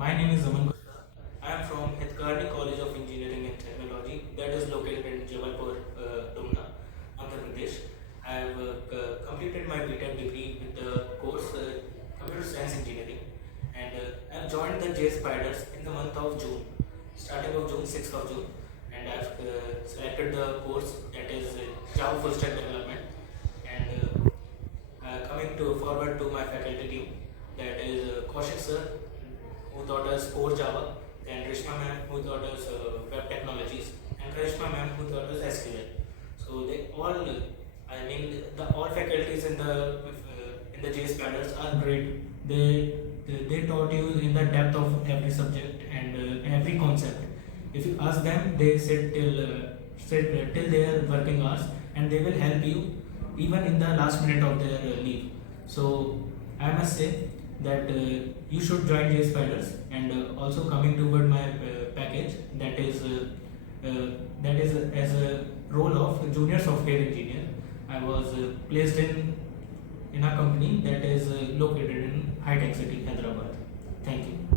My name is Aman Kushwaha. I am from Hyderabad College of Engineering and Technology that is located in Jabalpur, Dumna, Andhra Pradesh. I have completed my B.TECH degree with the course Computer Science Engineering, and I have joined the Jspiders in the month of June, starting of June, 6th of June, and I have selected the course that is Java Full Stack Development. And coming to forward to my faculty team, that is Kaushik sir, who taught us core Java, then Rishma ma'am, who taught us web technologies, and Karishma ma'am, who taught us SQL. So they all, all faculties in the JSPaders are great. They taught you in the depth of every subject and every concept. If you ask them, they sit till their working hours, and they will help you even in the last minute of their leave. So I must say that you should join Jspiders, and also coming toward my package, that is as a role of junior software engineer. I was placed in a company that is located in high-tech city, Hyderabad. Thank you.